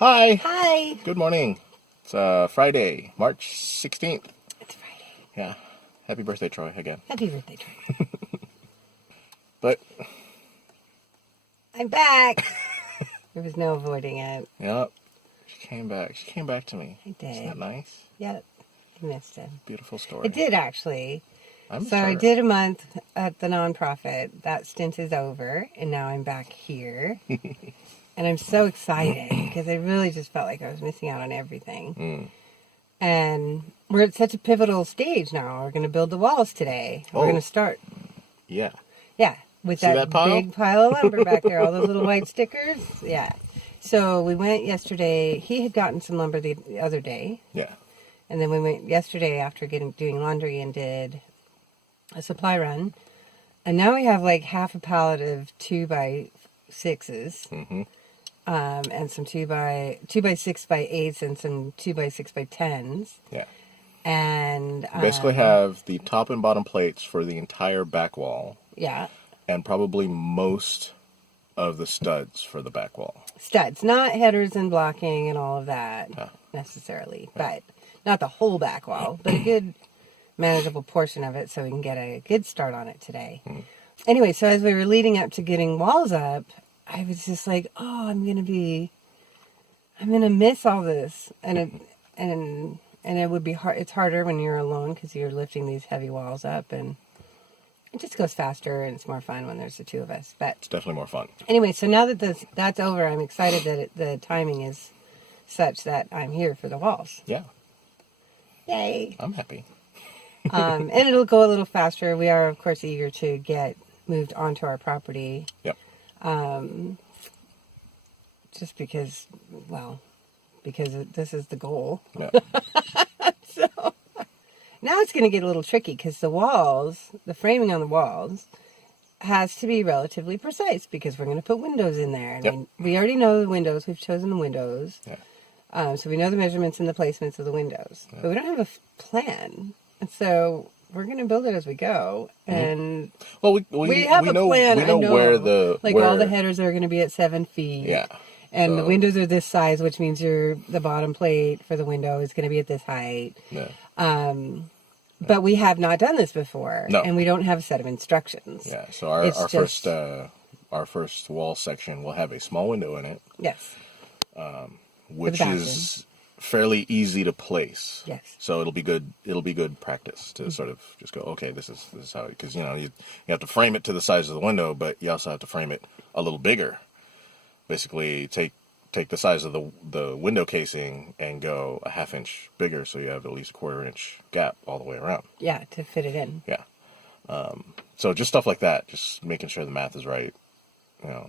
Hi. Hi. Good morning. It's Friday, March 16th. It's Friday. Yeah. Happy birthday, Troy, again. Happy birthday, Troy. But, I'm back. There was no avoiding it. yeah, she came back. She came back to me. I did. Isn't that nice? Yep. I missed him. Beautiful story. It did, actually. I'm So I did a month at the nonprofit. That stint is over, and now I'm back here. And I'm so excited because I really just felt like I was missing out on everything. And we're at such a pivotal stage now. We're going to build the walls today. We're going to start. Yeah. Yeah, with See that pile? big pile of lumber back there, all those little white stickers. Yeah. So we went yesterday. He had gotten some lumber the other day. Yeah. And then we went yesterday after doing laundry and did a supply run. And now we have like half a pallet of 2x6s. And some 2x6x8s and some 2x6x10s. Yeah. And Basically have the top and bottom plates for the entire back wall. yeah. And probably most of the studs for the back wall. Studs, not headers and blocking and all of that Yeah. necessarily, but not the whole back wall, but a good manageable portion of it so we can get a good start on it today. Anyway, so as we were leading up to getting walls up, I was just like, oh, I'm going to miss all this. And it would be hard. It's harder when you're alone because you're lifting these heavy walls up, and it just goes faster and it's more fun when there's the two of us. But It's definitely more fun. anyway, so now that that's over, I'm excited that the timing is such that I'm here for the walls. Yeah. Yay. I'm happy. And it'll go a little faster. We are, of course, eager to get moved onto our property. Yep. Just because this is the goal. Yeah. So now it's going to get a little tricky because the framing on the walls has to be relatively precise because we're going to put windows in there. And Yep. we already know the windows. We've chosen the windows. Yeah. So we know the measurements and the placements of the windows. But we don't have a plan. And so we're going to build it as we go. And Well, we have a know, plan. We know I know where the... all the headers are going to be at 7 feet. Yeah. And the So- windows are this size, which means the bottom plate for the window is going to be at this height. Yeah. But we have not done this before. No. And we don't have a set of instructions. Yeah, so our first wall section will have a small window in it, Yes. which bathroom. is fairly easy to place. Yes. So it'll be good. It'll be good practice to sort of just go, okay, this is how, because you have to frame it to the size of the window, but you also have to frame it a little bigger. Basically, take the size of the window casing and go a ½ inch bigger, so you have at least a 1/4 inch gap all the way around. Yeah, to fit it in. Yeah. So just stuff like that, just making sure the math is right. Yeah.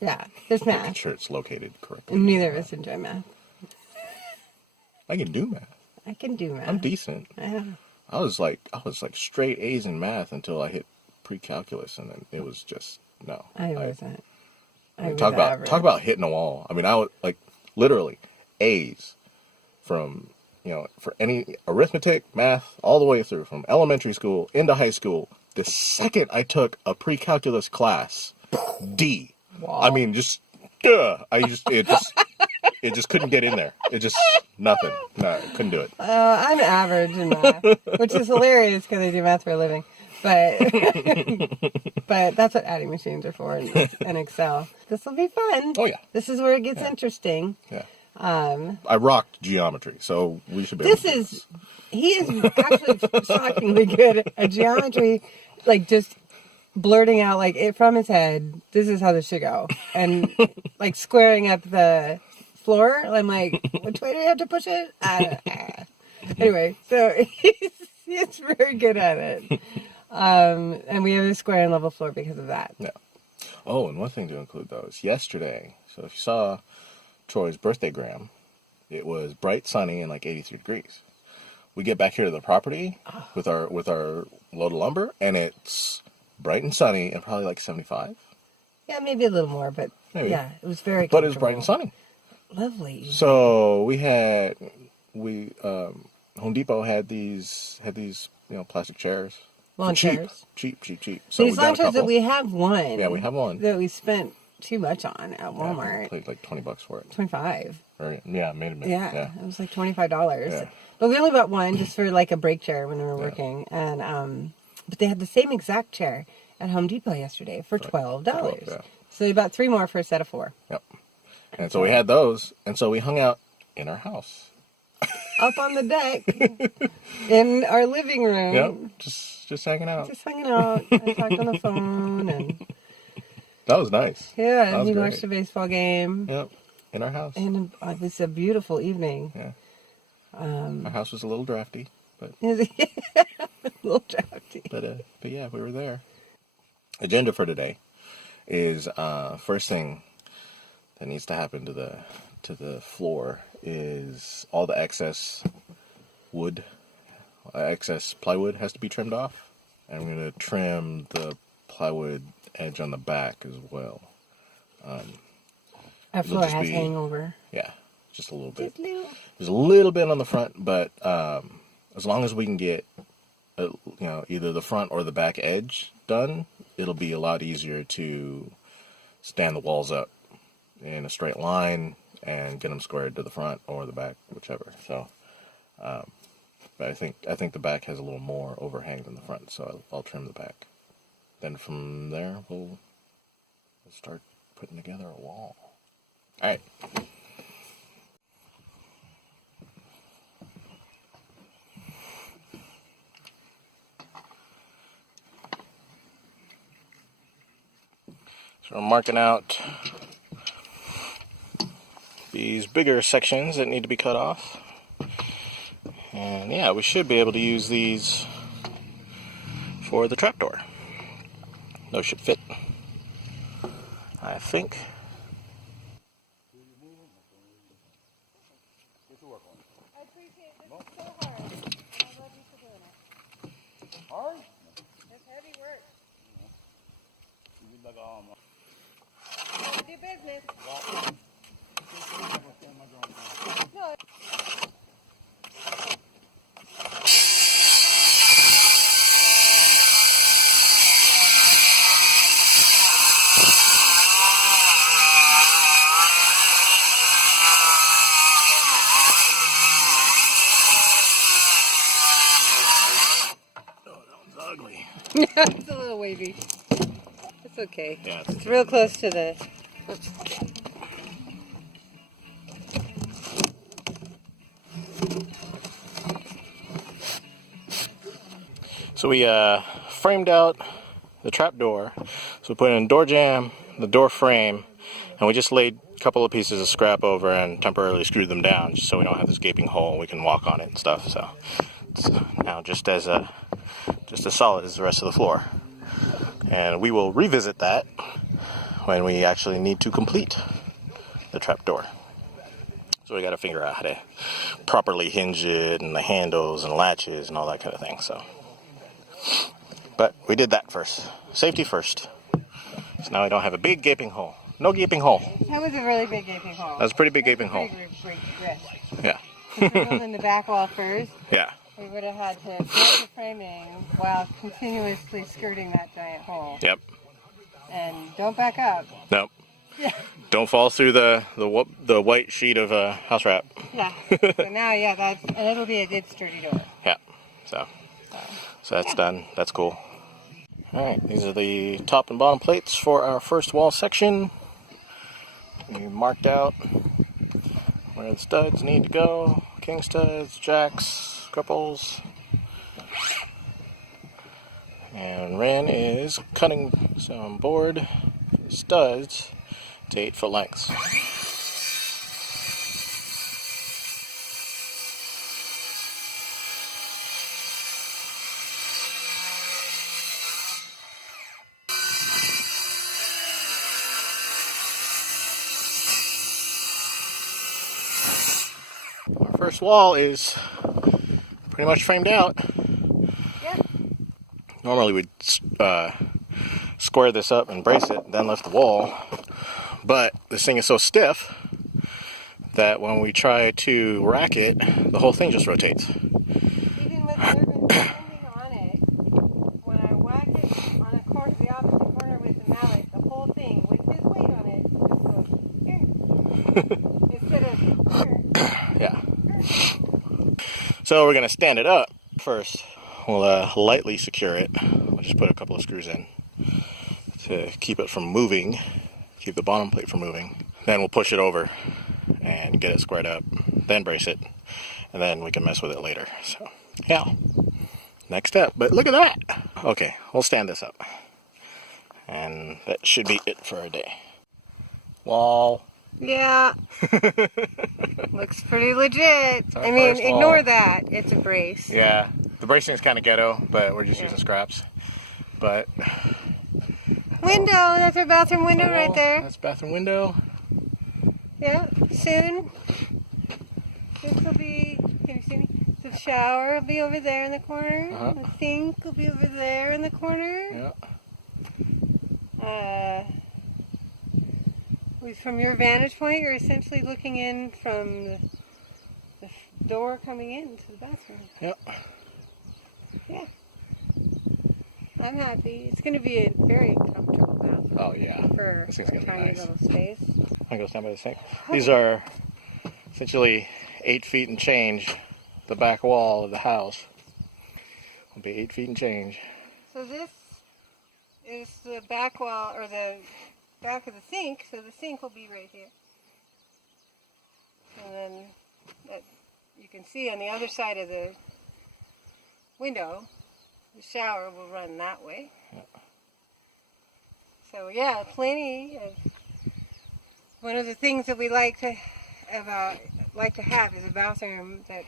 Yeah. There's Making math. sure it's located correctly. Neither of us enjoy math. I can do math. I can do math. I'm decent. Yeah. I was like straight A's in math until I hit pre-calculus, and then it was just no. I wasn't. Talk about hitting a wall. I mean, I was like literally A's from for any arithmetic, math, all the way through from elementary school into high school. The second I took a pre-calculus class, D. Wow. I mean, it just couldn't get in there. It just nothing. No, I couldn't do it. I'm average in math, which is hilarious because I do math for a living. But but that's what adding machines are for and Excel. This will be fun. Oh yeah. This is where it gets interesting. Yeah. I rocked geometry, so we should be. He is actually shockingly good at geometry, like just blurting out like it from his head. This is how this should go, and like squaring up the floor. I'm like, which way do we have to push it? Anyway, so he's very good at it. And we have a square and level floor because of that. Yeah. Oh, and one thing to include though is yesterday. So if you saw Troy's birthday gram, it was bright, sunny, and like 83 degrees. We get back here to the property with our load of lumber, and it's bright and sunny and probably like 75. Yeah, maybe a little more, but Maybe. yeah, it was very. But it was bright and sunny. Lovely. So Home Depot had these plastic chairs. Lawn chairs. Cheap. So These we got lawn a chairs that couple. we have one. Yeah, we have one. That we spent too much on at Walmart. I paid like $20 for it. 25. Right? Yeah, made it. Yeah, it was like $25. Yeah. But we only bought one just for like a break chair when we were working, and but they had the same exact chair at Home Depot yesterday for $12. Yeah. So we bought 3 more for a set of 4. Yep. And so we had those, and so we hung out in our house. Up on the deck in our living room. Yep. Just hanging out. Just hanging out. I talked on the phone, and That was nice. yeah, That was we great. watched a baseball game. Yep. In our house. And it was a beautiful evening. Yeah. Our house was a little drafty, but It was a little drafty. but yeah, we were there. Agenda for today is first thing that needs to happen to the floor is all the excess wood, excess plywood has to be trimmed off. I'm gonna trim the plywood edge on the back as well. Our floor just has be- hangover. Yeah, just a little bit. Just little. There's a little bit on the front, but as long as we can get, either the front or the back edge done, it'll be a lot easier to stand the walls up in a straight line and get them squared to the front or the back, whichever. So, but I think the back has a little more overhang than the front, so I'll trim the back. Then from there, we'll start putting together a wall. All right. So we're marking out these bigger sections that need to be cut off. And yeah, we should be able to use these for the trapdoor. Those should fit, I think. I appreciate this. It's so hard. I love you for doing it. Hard? It's heavy work. You look Do business. No. Ugly. It's a little wavy. It's okay. Yeah. It's real close to the. So we framed out the trap door. So we put in a door jamb, the door frame, and we just laid a couple of pieces of scrap over and temporarily screwed them down just so we don't have this gaping hole and we can walk on it and stuff. So it's now just as solid as the rest of the floor. And we will revisit that when we actually need to complete the trap door. So we got to figure out how to properly hinge it and the handles and latches and all that kind of thing. So, but we did that first. Safety first. So now we don't have a big gaping hole. No gaping hole. That was a really big gaping hole. That's a pretty big gaping hole. Big risk. Yeah. If we built in the back wall first, Yeah. we would have had to build the framing while continuously skirting that giant hole. Yep. And don't back up. Nope. Yeah. Don't fall through the white sheet of house wrap. Yeah. So now, yeah, and it'll be a good sturdy door. Yeah. So that's done. That's cool. All right. These are the top and bottom plates for our first wall section. We marked out where the studs need to go. King studs, jacks, cripples. And Ren is cutting some board studs to 8-foot lengths. Our first wall is pretty much framed out. Yeah. Normally we'd square this up and brace it, then lift the wall. But this thing is so stiff that when we try to rack it, the whole thing just rotates. Even with urban standing on it, when I whack it on the opposite corner with the mallet, the whole thing, with his weight on it, Instead of Yeah. So we're gonna stand it up first. We'll lightly secure it. We'll just put a couple of screws in to keep it from moving, keep the bottom plate from moving. Then we'll push it over and get it squared up, then brace it, and then we can mess with it later. So yeah, next step. But look at that. Okay, we'll stand this up, and that should be it for a day. Wall. Yeah. Looks pretty legit. our I mean, first wall. ignore that. It's a brace. Yeah, the bracing is kind of ghetto, but we're just using scraps. But Window. That's our bathroom window right there. That's bathroom window. Yeah. Soon. This will be. Can you see me? The shower will be over there in the corner. Uh-huh. The sink will be over there in the corner. Yeah. From your vantage point, you're essentially looking in from the door coming into the bathroom. Yep. Yeah. I'm happy. It's going to be a very comfortable bathroom. Oh yeah. For This thing's a gonna be tiny nice. little space. I go stand by the sink. These are essentially 8 feet and change. The back wall of the house will be 8 feet and change. So this is the back wall, or the back of the sink. So the sink will be right here. And then you can see on the other side of the window, the shower will run that way. So yeah, plenty of. One of the things that we like to have is a bathroom that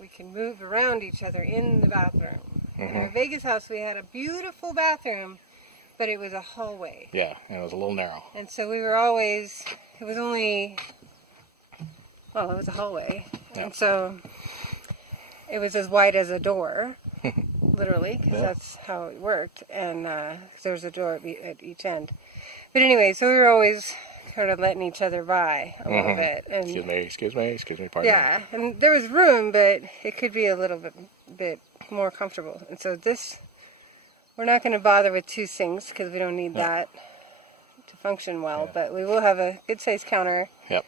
we can move around each other in the bathroom. In our Vegas house, we had a beautiful bathroom, but it was a hallway. Yeah, and it was a little narrow. And so we were always, it was a hallway. Yeah. And so it was as wide as a door, literally, because Yeah. that's how it worked. And 'cause there was a door at each end. But anyway, so we were always kind of letting each other by a little bit. And Excuse me, pardon me. yeah, and there was room, but it could be a little bit more comfortable. And so this, we're not going to bother with 2 sinks because we don't need that to function well. Yeah. But we will have a good-sized counter, Yep.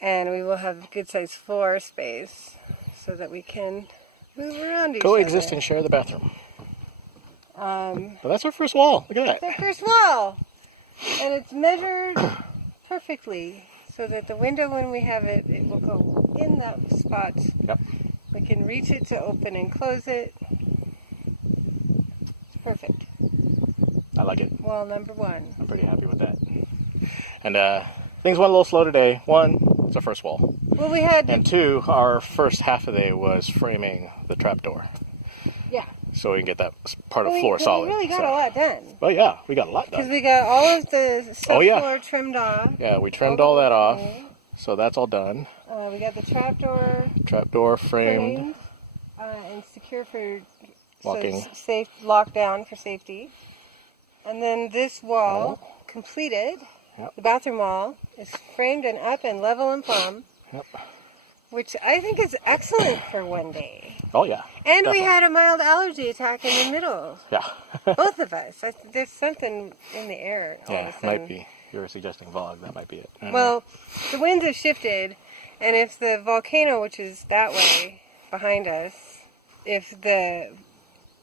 and we will have good-sized floor space so that we can move around each Coexist and share the bathroom. other. Well, that's our first wall. Look at The that. first wall, and it's measured perfectly so that the window, when we have it, it will go in that spot. Yep. We can reach it to open and close it. It's perfect. I like it. Wall number 1. I'm pretty happy with that. And things went a little slow today. 1, it's our first wall. Well, we had, And 2, our first half of the day was framing the trapdoor. yeah. So we can get that part of Well, floor solid. We really got so. a lot done. But yeah, we got a lot Because done. we got all of the Oh, yeah. subfloor trimmed off. Yeah, we trimmed all that off. Okay. So that's all done. We got the trapdoor Trapdoor framed. framed and secure for Locking. So it's safe, locked down for safety. And then this wall completed. Yep. The bathroom wall is framed and up and level and plumb, Yep. which I think is excellent for one day. Oh yeah. And Definitely. we had a mild allergy attack in the middle, Yeah. both of us. There's something in the air. All Yeah, of a sudden. might be. You were suggesting fog. That might be it. I don't know. Well, the winds have shifted, and if the volcano, which is that way behind us, if the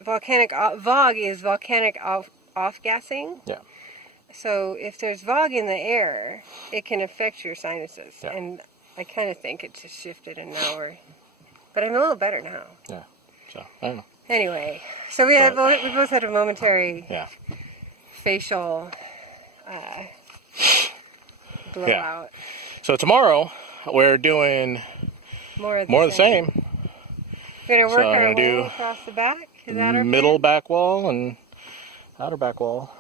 volcanic VOG is volcanic off-gassing, Yeah. so if there's VOG in the air, it can affect your sinuses. Yeah. And I kind of think it just shifted, and now but I'm a little better now. Yeah. So I don't know. Anyway, so we both had a momentary Yeah. facial blowout. So tomorrow we're doing More of more of the same. We're gonna work So I'm our gonna way do across the back. Is that our Middle plan? back wall and outer back wall.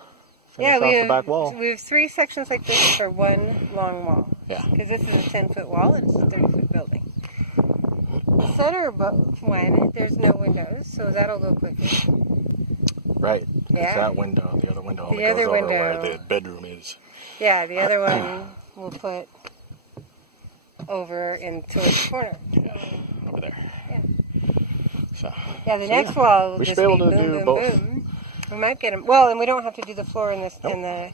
Finish Yeah, off the back wall. we have 3 sections like this for one long wall. Yeah. Because this is a 10-foot wall and it's a 30-foot building. The center one, there's no windows, so that'll go quicker. Right. 'Cause Yeah. That window, the other window, only The other goes over where window. the bedroom is. Yeah, the other one we'll put over into the corner. Yeah. Over there. Yeah. So. Yeah, the So, next yeah. wall will We just should be be able to boom, do boom, both. boom. We might get them. Well, and we don't have to do the floor in this Nope. in the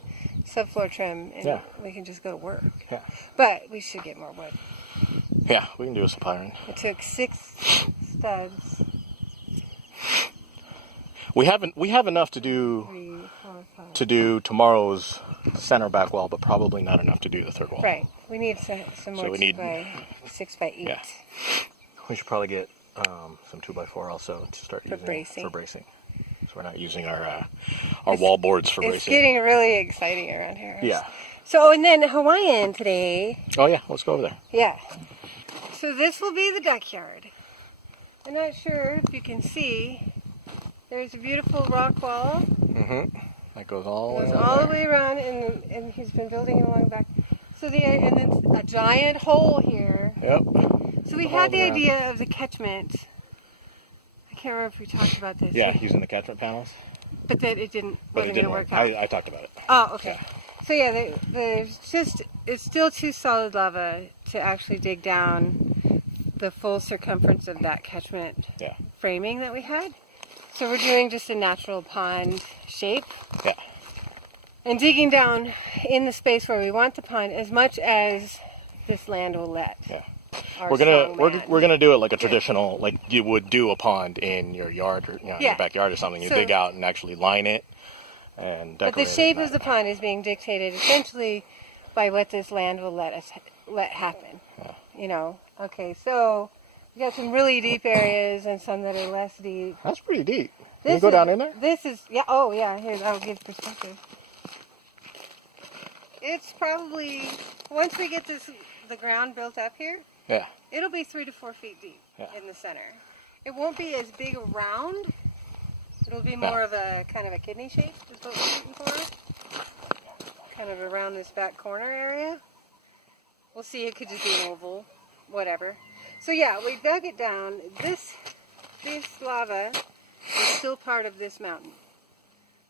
subfloor trim, and Yeah. we can just go to work. Yeah. But we should get more wood. Yeah, we can do a supplier. It took 6 studs. We have enough to do 3, 4, 5. tomorrow's center back wall, but probably not enough to do the third wall. Right. We need some more we 6 need- by 6 by 8. Yeah. We should probably get some 2x4 also to start using bracing. for bracing. So we're not using our wall boards for It's bracing. getting really exciting around here. Yeah. So, and then Hawaiian today. Oh yeah, let's go over there. Yeah. So this will be the duck yard. I'm not sure if you can see. There's a beautiful rock wall. Mm-hmm. That goes all the way Goes around all the there. way around, and he's been building it along the back. So and then a giant hole here. Yep. So we The had the holes around. idea of the catchment. I can't remember if we talked about this. Yeah, using the catchment panels. But that it didn't. But it wasn't didn't gonna work. out. I talked about it. Oh, okay. So yeah, it's still too solid lava to actually dig down the full circumference of that catchment Yeah. framing that we had. So we're doing just a natural pond shape Yeah. and digging down in the space where we want the pond as much as this land will let. Yeah. our We're gonna strong we're, land. we're gonna do it like a traditional, like you would do a pond in your yard or Yeah. your backyard or something. You So- dig out and actually line it and But decorate the shape it. of the pond is being dictated essentially by what this land will let happen. You know. Okay, so we got some really deep areas and some that are less deep. That's pretty deep. Can you This go is- down in there? This is Oh yeah. Here, I'll give perspective. It's probably once we get the ground built up here, Yeah. it'll be 3 to 4 feet deep Yeah. in the center. It won't be as big around. It'll be Yeah. more of a kind of a kidney shape is what we're shooting for. Kind of around this back corner area. We'll see, it could just be an oval, whatever. So yeah, we dug it down. This lava is still part of this mountain.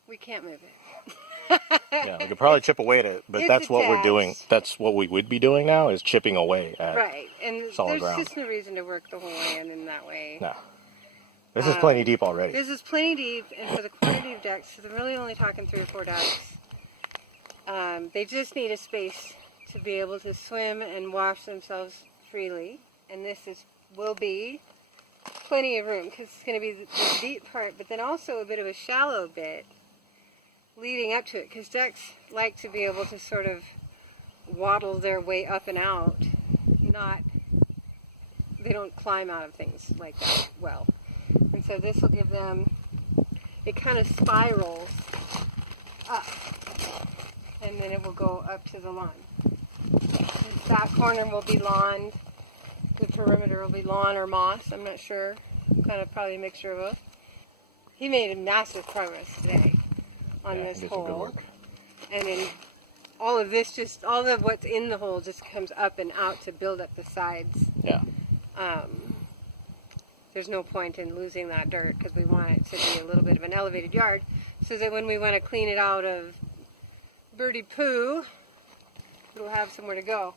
We can't move it. Yeah, we could probably chip away at it, but It's that's what we're doing. attached. That's what we would be doing now is chipping away at. Right, and solid there's ground. just no reason to work the whole land in that way. No. This is plenty deep already. This is plenty deep, and for the quantity of ducks, so they're really only talking 3 or 4 ducks. They just need a space to be able to swim and wash themselves freely, and will be plenty of room because it's going to be the deep part, but then also a bit of a shallow bit leading up to it, because ducks like to be able to sort of waddle their way up and out. They don't climb out of things like that well. And so this will give them, it kind of spirals up, and then it will go up to the lawn. This back corner will be lawned, the perimeter will be lawn or moss, I'm not sure, kind of probably a mixture of both. He made a massive progress today on Yeah, this he did some good hole. work. And then all of what's in the hole just comes up and out to build up the sides. Yeah. There's no point in losing that dirt because we want it to be a little bit of an elevated yard so that when we want to clean it out of birdie poo, it'll have somewhere to go,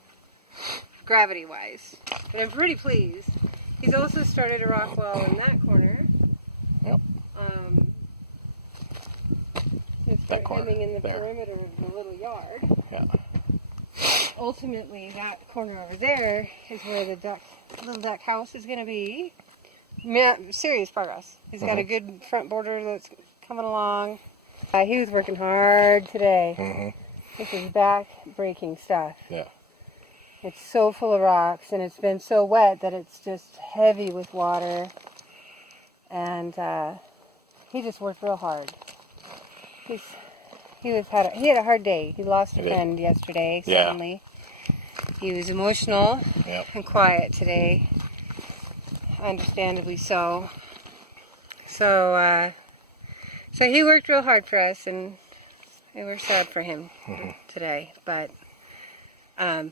gravity wise. But I'm pretty pleased. He's also started a rock wall in that corner. Yep. To start corner, hemming in the there. perimeter of the little yard. Yeah. Ultimately, that corner over there is where the little duck house is going to be. Serious progress. He's got a good front border that's coming along. He was working hard today. This is back-breaking stuff. Yeah. It's so full of rocks, and it's been so wet that it's just heavy with water. And he just worked real hard. He had a hard day. He lost a He did. friend yesterday Yeah. suddenly. He was emotional Yep. and quiet today, understandably so. So he worked real hard for us, and we were sad for him today. But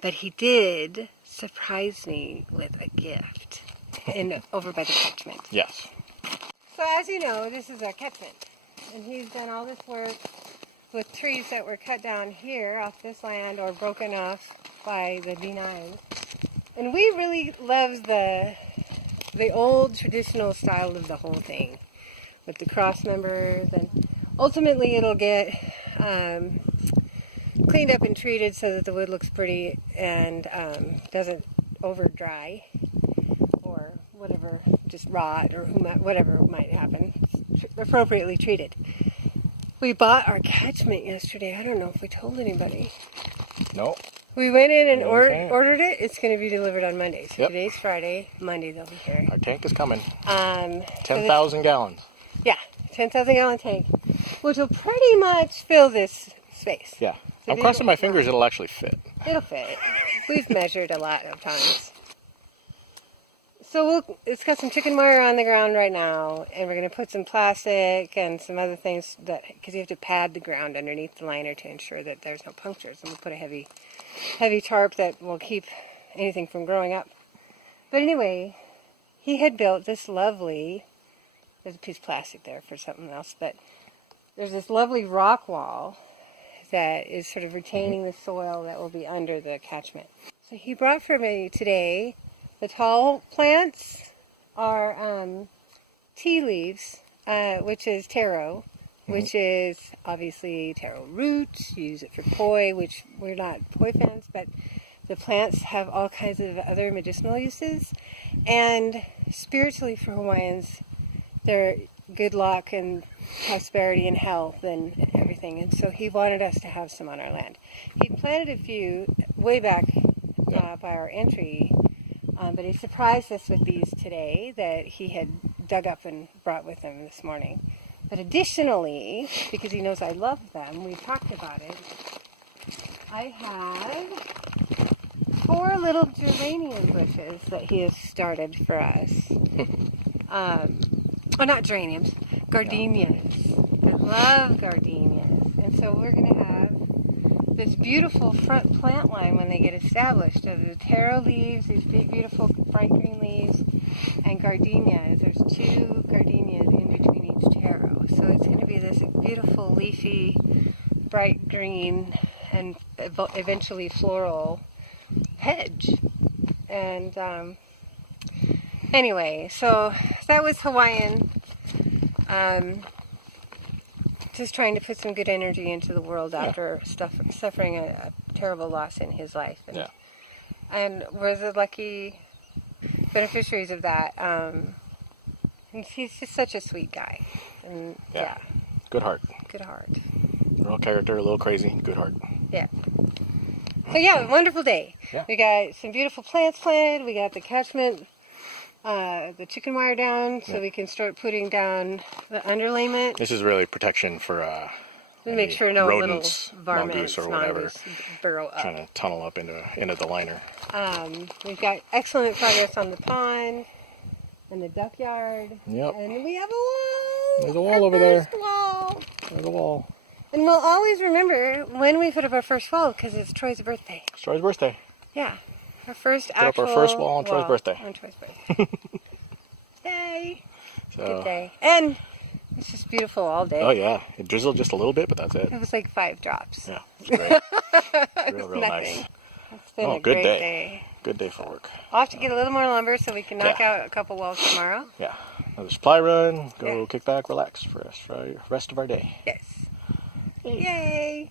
he did surprise me with a gift over by the catchment. Yes. So as you know, this is our catchment, and he's done all this work with trees that were cut down here off this land or broken off by the D9. And we really love the old traditional style of the whole thing with the cross members, and ultimately it'll get cleaned up and treated so that the wood looks pretty and doesn't over dry or whatever, just rot or whatever might happen. It's appropriately treated. We bought our catchment yesterday. I don't know if we told anybody. No. We went in and Okay. ordered it. It's going to be delivered on Monday. So Yep. today's Friday. Monday they'll be here. Our tank is coming. So 10,000 gallons. yeah, 10,000 gallon tank, which will pretty much fill this space. Yeah. So I'm these crossing are- my fingers it'll actually fit. It'll fit. We've measured a lot of times. So it's got some chicken wire on the ground right now, and we're going to put some plastic and some other things that, because you have to pad the ground underneath the liner to ensure that there's no punctures. And we'll put a heavy tarp that will keep anything from growing up. But anyway, he had built this lovely, there's a piece of plastic there for something else, but there's this lovely rock wall that is sort of retaining the soil that will be under the catchment. So he brought for me today, the tall plants are tea leaves, which is taro, which is obviously taro root. You use it for poi, which we're not poi fans, but the plants have all kinds of other medicinal uses. And spiritually for Hawaiians, they're good luck and prosperity and health and everything. And so he wanted us to have some on our land. He planted a few way back by our entry, but he surprised us with these today that he had dug up and brought with him this morning. But additionally, because he knows I love them, we talked about it, I have 4 little geranium bushes that he has started for us. Oh, not geraniums, gardenias. I love gardenias. And so we're going to have this beautiful front plant line when they get established of the taro leaves, these big, beautiful, bright green leaves, and gardenias. There's 2 gardenias in between each taro. So it's going to be this beautiful, leafy, bright green, and eventually floral hedge. And anyway, so that was Hawaiian. Just trying to put some good energy into the world after suffering a terrible loss in his life. And we're the lucky beneficiaries of that. And he's just such a sweet guy. And yeah, Good heart. good heart. Real character, a little crazy, good heart. Yeah. So yeah, wonderful day. Yeah. We got some beautiful plants planted. We got the catchment, the chicken wire down, so we can start putting down the underlayment. This is really protection for We make any sure no rodents, little varmints, mongoose or whatever, mongoose burrow up. trying to tunnel up into the liner. We've got excellent progress on the pond and the duck yard. Yep. And we have a wall. There's a wall Our over there. first wall. There's a wall. And we'll always remember when we put up our first wall because it's Troy's birthday. It's Troy's birthday. Yeah. Our first Put up actual our first wall on Troy's birthday. On Troy's birthday. Yay. Good So, day. And it's just beautiful all day. oh yeah, it drizzled just a little bit, but that's it. It was like 5 drops. Yeah, it's great. Real Nothing. nice. It's been Oh, a good great day. day. Good day for work. I'll have to get a little more lumber so we can knock Yeah. out a couple walls tomorrow. Yeah, another supply run. Go Yeah. kick back, relax for the rest of our day. Yes. Yay.